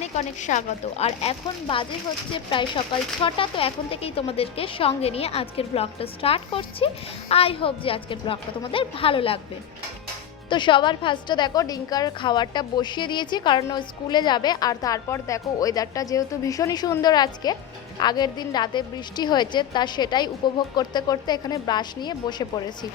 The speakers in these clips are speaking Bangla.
অনেক অনেক স্বাগত। আর এখন বাজে হচ্ছে প্রায় সকাল 6টা। তো এখন থেকেই তোমাদেরকে সঙ্গে নিয়ে আজকের ব্লগটা স্টার্ট করছি। আই হোপ যে আজকের ব্লগটা তোমাদের ভালো লাগবে। তো সবার ফার্স্টে দেখো ডিঙ্কার খাবারটা বসিয়ে দিয়েছি, কারণ ও স্কুলে যাবে। আর তারপর দেখো ওয়েদারটা যেহেতু ভীষণই সুন্দর আজকে, আগের দিন রাতে বৃষ্টি হয়েছে, তা সেটাই উপভোগ করতে করতে এখানে ব্রাশ নিয়ে বসে পড়েছি।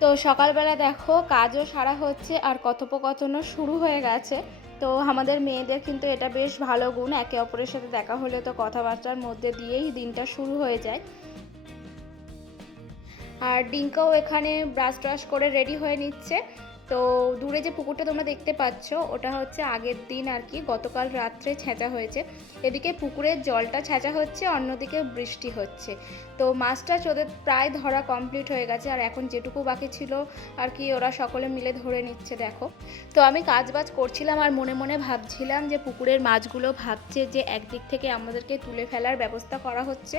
তো সকালবেলা দেখো কাজও সারা হচ্ছে আর কথোপকথনও শুরু হয়ে গেছে। তো আমাদের মেয়েদের কিন্তু এটা বেশ ভালো গুণ, একে অপরের সাথে দেখা হলে তো কথাবার্তার মধ্যে দিয়েই দিনটা শুরু হয়ে যায়। আর ডিঙ্কাও এখানে ব্রাশ ট্রাশ করে রেডি হয়ে নিচ্ছে। তো দূরে যে পুকুরটা তোমরা দেখতে পাচ্ছ ওটা হচ্ছে আগের দিন আর কি গতকাল রাত্রে ছেঁচা হয়েছে। এদিকে পুকুরের জলটা ছেঁচা হচ্ছে, অন্যদিকে বৃষ্টি হচ্ছে। তো মাছটা ওদের প্রায় ধরা কমপ্লিট হয়ে গেছে, আর এখন যেটুকু বাকি ছিল আর কি ওরা সকলে মিলে ধরে নিচ্ছে দেখো। তো আমি কাজবাজ করছিলাম আর মনে মনে ভাবছিলাম যে পুকুরের মাছগুলো ভাবছে যে একদিক থেকে আমাদেরকে তুলে ফেলার ব্যবস্থা করা হচ্ছে,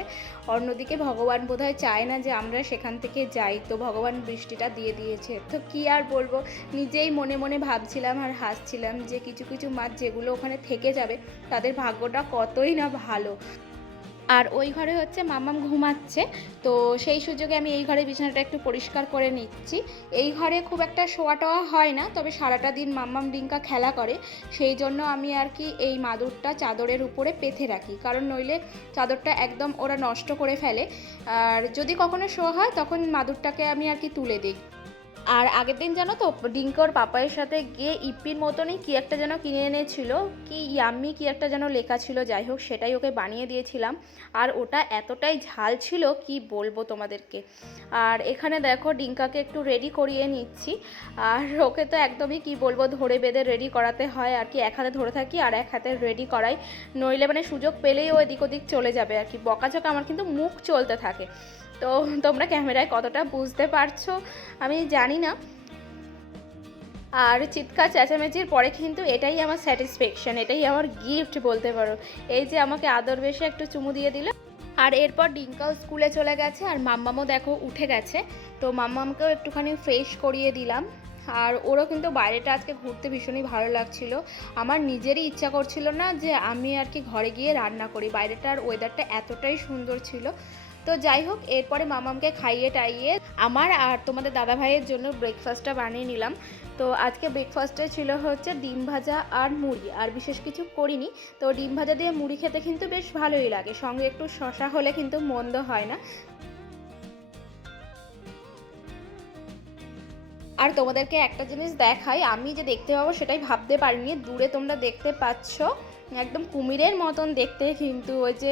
অন্যদিকে ভগবান বোধহয় চায় না যে আমরা সেখান থেকে যাই, তো ভগবান বৃষ্টিটা দিয়ে দিয়েছে। তো কি আর বলবো, নিজেই মনে মনে ভাবছিলাম আর হাসছিলাম যে কিছু কিছু মাছ যেগুলো ওখানে থেকে যাবে তাদের ভাগ্যটা কতই না ভালো। আর ওই ঘরে হচ্ছে মাম্মাম ঘুমাচ্ছে, তো সেই সুযোগে আমি এই ঘরে বিছানাটা একটু পরিষ্কার করে নিচ্ছি। এই ঘরে খুব একটা শোয়া টোয়া হয় না, তবে সারাটা দিন মাম্মাম ডিঙ্কা খেলা করে, সেই জন্য আমি আর কি এই মাদুরটা চাদরের উপরে পেতে রাখি, কারণ নইলে চাদরটা একদম ওরা নষ্ট করে ফেলে। আর যদি কখনো শোয়া হয় তখন মাদুরটাকে আমি আর কি তুলে দিই। আর আগের দিন জানো তো ডিঙ্কর পাপায়ের সাথে গিয়ে ইপ্পির মতনই কি একটা যেন কিনে এনেছিল, কি ইয়াম্মি কি একটা যেন লেখা ছিল, যাই হোক সেটাই ওকে বানিয়ে দিয়েছিলাম। আর ওটা এতটাই ঝাল ছিল কি বলবো তোমাদেরকে। আর এখানে দেখো ডিঙ্কাকে একটু রেডি করিয়ে নিচ্ছি, আর ওকে তো একদমই কি বলবো ধরে বেঁধে রেডি করাতে হয় আর কি, এক হাতে ধরে থাকি আর এক হাতে রেডি করাই, নইলে মানে সুযোগ পেলেই ও এদিক ওদিক চলে যাবে আর কি। বকাঝকা আমার কিন্তু মুখ চলতে থাকে। তো তোমরা ক্যামেরায় কতটা বুঝতে পারছো আমি জানি না। আর চিৎকার চেঁচামেচির পরে কিন্তু এটাই আমার স্যাটিসফ্যাকশান, এটাই আমার গিফট বলতে পারো, এই যে আমাকে আদর বেশে একটু চুমু দিয়ে দিল। আর এরপর ডিঙ্কাও স্কুলে চলে গেছে আর মাম্মামও দেখো উঠে গেছে। তো মাম্মামকেও একটুখানি ফ্রেশ করিয়ে দিলাম। আর ওরও কিন্তু বাইরেটা আজকে ঘুরতে ভীষণই ভালো লাগছিল। আমার নিজেরই ইচ্ছা করছিল না যে আমি আর কি ঘরে গিয়ে রান্না করি, বাইরেটার ওয়েদারটা এতটাই সুন্দর ছিল। তো যাই হোক, এরপরে মামামকে খাইয়ে টাইয়ে আমার আর তোমাদের দাদা ভাইয়ের জন্য ব্রেকফাস্টটা বানিয়ে নিলাম। তো আজকে ব্রেকফাস্টে ছিল হচ্ছে ডিম ভাজা আর মুড়ি, আর বিশেষ কিছু করিনি। তো ডিম ভাজা দিয়ে মুড়ি খেতে কিন্তু বেশ ভালোই লাগে, সঙ্গে একটু শশা হলে কিন্তু মন্দ হয় না। আর তোমাদেরকে একটা জিনিস দেখাই, আমি যে দেখতে পাবো সেটাই ভাবতে পারিনি। দূরে তোমরা দেখতে পাচ্ছ একদম কুমিরের মতন দেখতে, কিন্তু ওই যে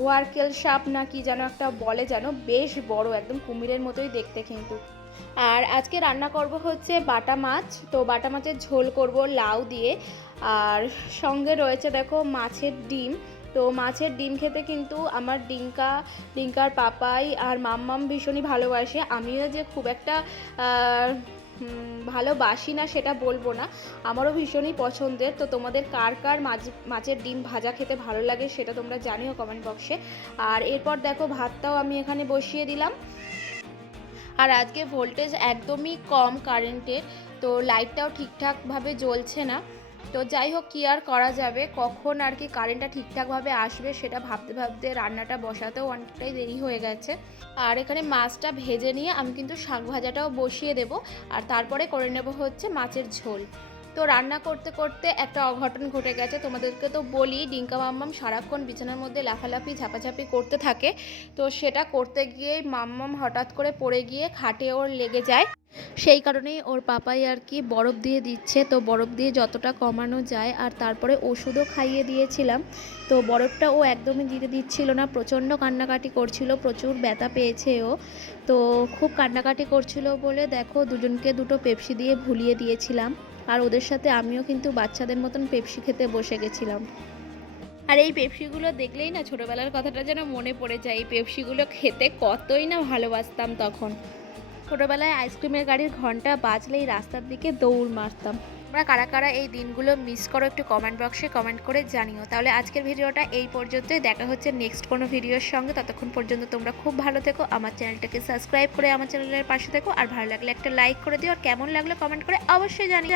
গোয়ারকেল সাপ না কি যেন একটা বলে, যেন বেশ বড়, একদম কুমিরের মতোই দেখতে কিন্তু। আর আজকে রান্না করব হচ্ছে বাটা মাছ। তো বাটা মাছের ঝোল করব লাউ দিয়ে, আর সঙ্গে রয়েছে দেখো মাছের ডিম। তো মাছের ডিম খেতে কিন্তু আমার ডিঙ্কার পাপাই আর মাম্মাম ভীষণই ভালোবাসে। আমিও যে খুব একটা ভালোবাসি না সেটা বলবো না, আমারও ভীষণই পছন্দের। তো তোমাদের কার কার মাছের ডিম ভাজা খেতে ভালো লাগে সেটা তোমরা জানিও কমেন্ট বক্সে। আর এরপর দেখো ভাতটাও আমি এখানে বসিয়ে দিলাম। আর আজকে ভোল্টেজ একদমই কম কারেন্টের, তো লাইটটাও ঠিকঠাকভাবে জ্বলছে না। তো যাই হোক, কী আর করা যাবে, কখন আর কি কারেন্টটা ঠিকঠাকভাবে আসবে সেটা ভাবতে ভাবতে রান্নাটা বসাতেও অনেকটাই দেরি হয়ে গেছে। আর এখানে মাছটা ভেজে নিয়ে আমি কিন্তু শাক ভাজাটাও বসিয়ে দেব, আর তারপরে করে নেব হচ্ছে মাছের ঝোল। তো রান্না করতে করতে একটা অঘটন ঘটে গেছে, তোমাদেরকে তো বলি ডিঙ্কা মাম্মাম সারাক্ষণ বিছানার মধ্যে লাফালাফি ঝাপাঝাপি করতে থাকে। তো সেটা করতে গিয়েই মাম্মাম হঠাৎ করে পড়ে গিয়ে খাটে ওর লেগে যায়, সেই কারণেই ওর পাপাই আর কি বরফ দিয়ে দিচ্ছে। তো বরফ দিয়ে যতটা কমানো যায়, আর তারপরে ওষুধও খাইয়ে দিয়েছিলাম। তো বরফটা ও একদমই দিতে দিচ্ছিল না, প্রচণ্ড কান্নাকাটি করছিল, প্রচুর ব্যথা পেয়েছে ও। তো খুব কান্নাকাটি করছিল বলে দেখো দুজনকে দুটো পেপসি দিয়ে ভুলিয়ে দিয়েছিলাম, আর ওদের সাথে আমিও কিন্তু বাচ্চাদের মতন পেপসি খেতে বসে গেছিলাম। আর এই পেপসিগুলো দেখলেই না ছোটোবেলার কথাটা যেন মনে পড়ে যায়, এই পেপসিগুলো খেতে কতই না ভালোবাসতাম তখন। ছোটোবেলায় আইসক্রিমের গাড়ির ঘন্টা বাজলেই রাস্তার দিকে দৌড় মারতাম। তোমরা কারা কারা এই দিনগুলো মিস করো একটু কমেন্ট বক্সে কমেন্ট করে জানিও। তাহলে আজকের ভিডিওটা এই পর্যন্তই, দেখা হচ্ছে নেক্সট কোনো ভিডিওর সঙ্গে। ততক্ষণ পর্যন্ত তোমরা খুব ভালো থেকো, আমার চ্যানেলটাকে সাবস্ক্রাইব করে আমার চ্যানেলের পাশে থেকো, আর ভালো লাগলে একটা লাইক করে দিও, আর কেমন লাগলো কমেন্ট করে অবশ্যই জানিও।